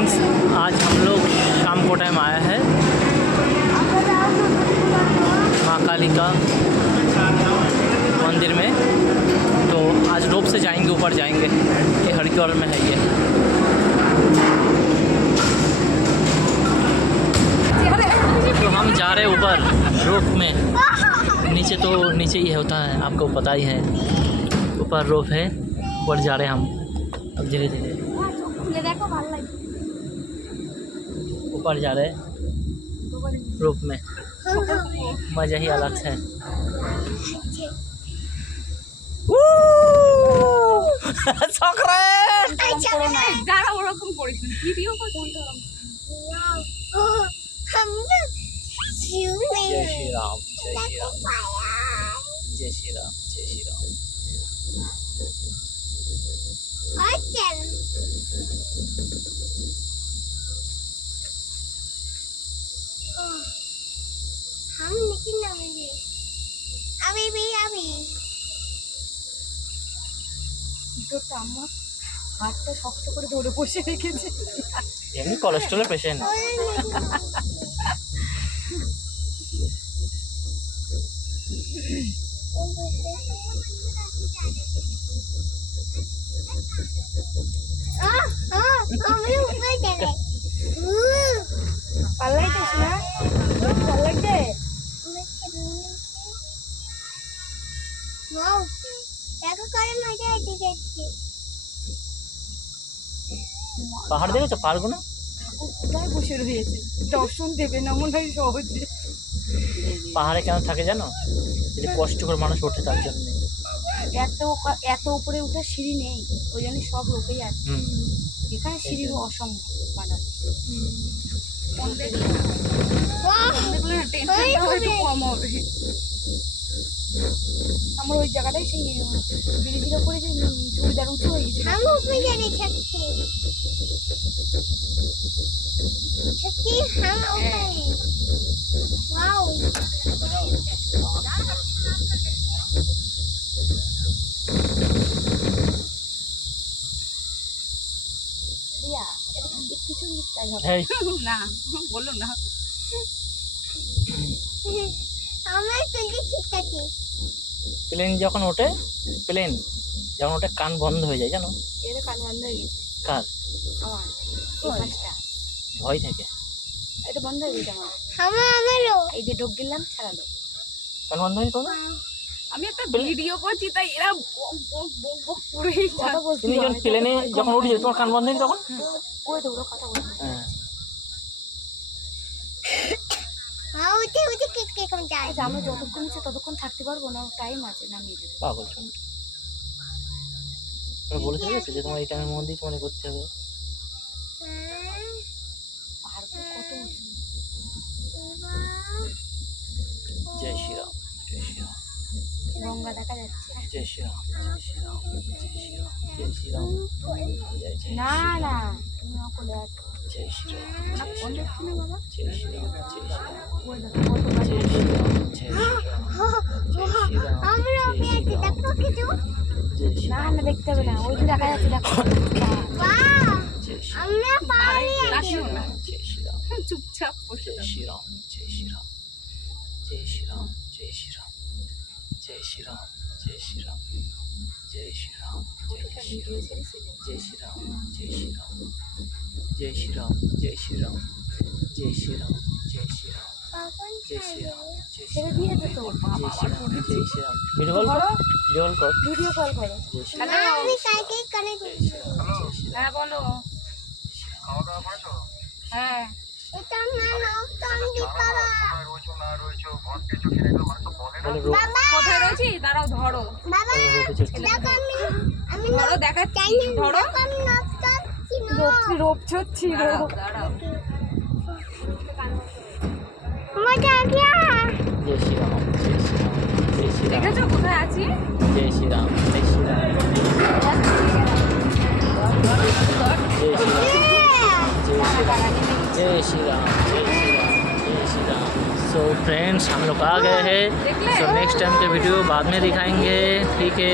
Friends, आज हम लोग शाम को टाइम आया है माँ काली का मंदिर में। तो आज रोप से जाएंगे, ऊपर जाएंगे। ये हरिद्वार में है ये। तो हम जा रहे हैं ऊपर रोप में। नीचे तो नीचे ही होता है, आपको पता ही है। ऊपर रोप है, ऊपर जा रहे हैं हम अब धीरे धीरे ऊपर जा रहे हैं रोप में। मज़ा ही अलग है। जय श्री राम, जय श्री राम, जय श्री राम, जय श्री राम। हम लेकिन अभी দুটো আমার হাতটা শক্ত করে ধরে বসে রেখেছে। এমনি কোলেস্ট্রলের পেশেন্ট। আমি উপরে যাবে পাল্লাইছিস না? পাল্লাইছে নাও দেখো করে মজা আসছে দেখতে। পাহাড় দেখেছো? পাহাড়গুলো কোথায় বসে রয়েছে, দর্শন দেবে না মনে হয় সহজে। পাহাড়ে কেন থাকে জানো? যে কষ্ট করে মানুষ ওঠে তার জন্য। এত উপরে উঠে সিঁড়ি নেই, ওই জন্য সব লোকেই আছে। এখানে সিঁড়ির অসম্ভব বানানো। আমার ওই জায়গাটাই সেই ব্রিজের উপরে যে চুড়িদার উঁচু হয়ে গেছে। না বলো না, আমার প্লেন যখন ওঠে, প্লেন যখন ওঠে কান বন্ধ হয়ে যায় জানো? এর কান বন্ধ হয়ে গেছে। কার? আমার ভয় থেকে এটা বন্ধ হয়ে গেছে। আমারও এই যে ঢোক গেলাম ছাড়ালো। কান বন্ধ হয়ে তো আমি একটা ভিডিও করছি তাই এরা বক বক বক করে কথা বলছে। তুমি যখন প্লেনে যখন উঠে তোমার কান বন্ধ হয়ে তখন ওই তো ওরা কথা বলছে। হ্যাঁ ওতে কে কোন যায়। আমরা যতক্ষণ ইচ্ছে ততক্ষণ থাকতে পারবো না, টাইম আছে নামিয়ে দেবে। পাগল শুন। তোমরা বলেছো যে তোমার এই টাইমের মধ্যেই তোমার করতে হবে। পাহাড় কত উঁচু। জয় শ্রী রাম, জয় শ্রী রাম। গঙ্গা দেখা যাচ্ছে। জয় শ্রী রাম, জয় শ্রী রাম, জয় শ্রী রাম, জয় শ্রী রাম, জয় জয়। না না তুমি কোলে আছো। জয় শ্রী রাম, জয় কোন শ্রী রাম, দেখছি না বাবা। জয় শ্রী রাম, জয় শ্রী রাম, ওই দেখো কত গাড়ি। জয় শ্রী রাম, জয় শ্রী রাম, জয় শ্রী রাম। আমরা ওকে দেখো কিছু। জয় শ্রী না রাম, না দেখতে হবে না, ওই যে দেখা যাচ্ছে দেখো। বাহ জয় শ্রী রাম, আমরা পাহাড়ে আসিও না। জয় শ্রী রাম, চুপচাপ বসে জয় শ্রী রাম, জয় শ্রী রাম, জয় শ্রী রাম, জয় শ্রী রাম, জয় শ্রী রাম, জয় শ্রী রাম, জয় শ্রী রাম, জয় শ্রী রাম, জয় শ্রী রাম, জয় শ্রী রাম, জয় শ্রী রাম, জয় শ্রী রাম, জয় শ্রী রাম, জয় শ্রী রাম, জয় শ্রী ছেড়ে রাম, দিয়েছে তো। জয় শ্রী রাম, জয় শ্রী রাম। ভিডিও কল করো, ভিডিও কল করো, ভিডিও কল করো। জয় শ্রী রাম, আমি সাইকেল করে দিচ্ছি। জয় শ্রী রাম। হ্যাঁ বলো। খাওয়া দাওয়া করেছো? হ্যাঁ এটা না নতুন দিপারা। বলে রোপ, কোথায় রয়েছি দাঁড়াও ধরো। বাবা দেখো আমি ধরো দেখাচ্ছি। ধরো রোপ ছচ্ছি। দাঁড়াও মজা গিয়া। জয় শ্রী রাম, জয় শ্রী রাম, জয় শ্রী রাম। দেখেছো কোথায় আছি? জয় শ্রী রাম, জয় শ্রী রাম, জয় শ্রী রাম, जय श्री राम, जय श्री राम, जय श्री राम, जय श्री राम। सो फ्रेंड्स, हम लोग आ गए हैं। सो नेक्स्ट टाइम के वीडियो बाद में दिखाएंगे, ठीक है।